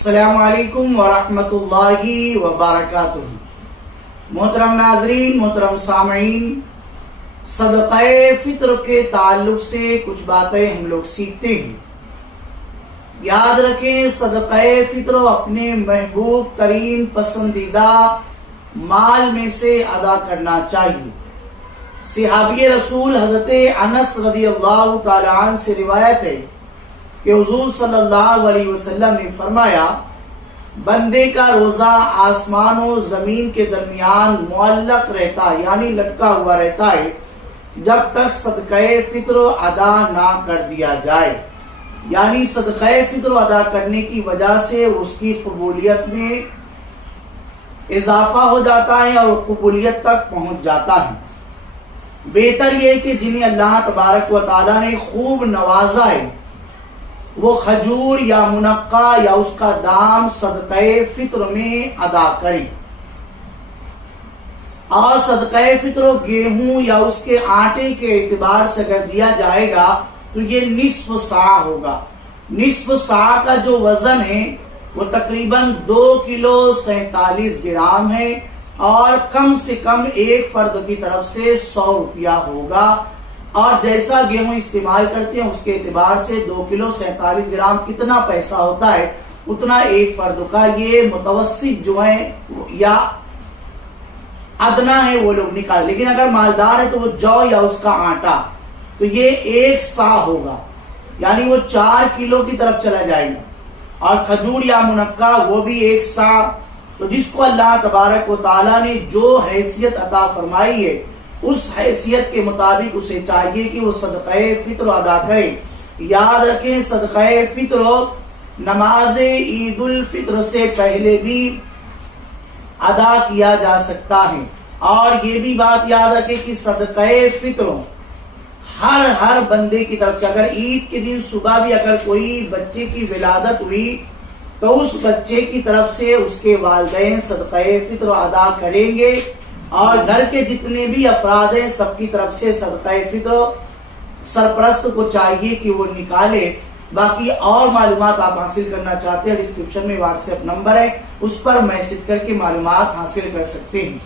السلام علیکم ورحمۃ اللہ وبرکاتہ۔ محترم ناظرین، محترم سامعین، صدقہ فطر کے تعلق سے کچھ باتیں ہم لوگ سیکھتے ہیں۔ یاد رکھیں، صدقہ فطر اپنے محبوب ترین پسندیدہ مال میں سے ادا کرنا چاہیے۔ صحابی رسول حضرت انس رضی اللہ تعالی عنہ سے روایت ہے کہ حضور صلی اللہ علیہ وسلم نے فرمایا، بندے کا روزہ آسمان و زمین کے درمیان معلق رہتا ہے، یعنی لٹکا ہوا رہتا ہے، جب تک صدقہ فطر ادا نہ کر دیا جائے۔ یعنی صدقہ فطر ادا کرنے کی وجہ سے اس کی قبولیت میں اضافہ ہو جاتا ہے اور قبولیت تک پہنچ جاتا ہے۔ بہتر یہ کہ جنہیں اللہ تبارک و تعالی نے خوب نوازا ہے، وہ کھجور یا منقع یا اس کا دام صدقہ فطر میں ادا کرے، اور صدقہ فطر گیہوں یا اس کے آٹے کے اعتبار سے اگر دیا جائے گا تو یہ نصف صاع ہوگا۔ نصف صاع کا جو وزن ہے وہ تقریباً 2 کلو 47 گرام ہے، اور کم سے کم ایک فرد کی طرف سے 100 روپیہ ہوگا، اور جیسا گیہوں استعمال کرتے ہیں اس کے اعتبار سے 2 کلو 47 گرام کتنا پیسہ ہوتا ہے اتنا ایک فرد کا یہ متوسط جو ہے یا ادنا ہے وہ لوگ نکال۔ لیکن اگر مالدار ہے تو وہ جو یا اس کا آٹا، تو یہ 1 صاع ہوگا، یعنی وہ 4 کلو کی طرف چلا جائے گا۔ اور کھجور یا منقع وہ بھی 1 صاع۔ تو جس کو اللہ تبارک و تعالیٰ نے جو حیثیت عطا فرمائی ہے اس حیثیت کے مطابق اسے چاہیے کہ وہ صدقہ فطر ادا کرے۔ یاد رکھیں، صدقہ فطر نماز عید الفطر سے پہلے بھی ادا کیا جا سکتا ہے، اور یہ بھی بات یاد رکھیں کہ صدقہ فطر ہر بندے کی طرف سے، اگر عید کے دن صبح بھی اگر کوئی بچے کی ولادت ہوئی تو اس بچے کی طرف سے اس کے والدین صدقہ فطر ادا کریں گے، اور گھر کے جتنے بھی افراد ہیں سب کی طرف سے صدقہ فطر سرپرست کو چاہیے کہ وہ نکالے۔ باقی اور معلومات آپ حاصل کرنا چاہتے ہیں، ڈسکرپشن میں واٹس ایپ نمبر ہے، اس پر میسج کر کے معلومات حاصل کر سکتے ہیں۔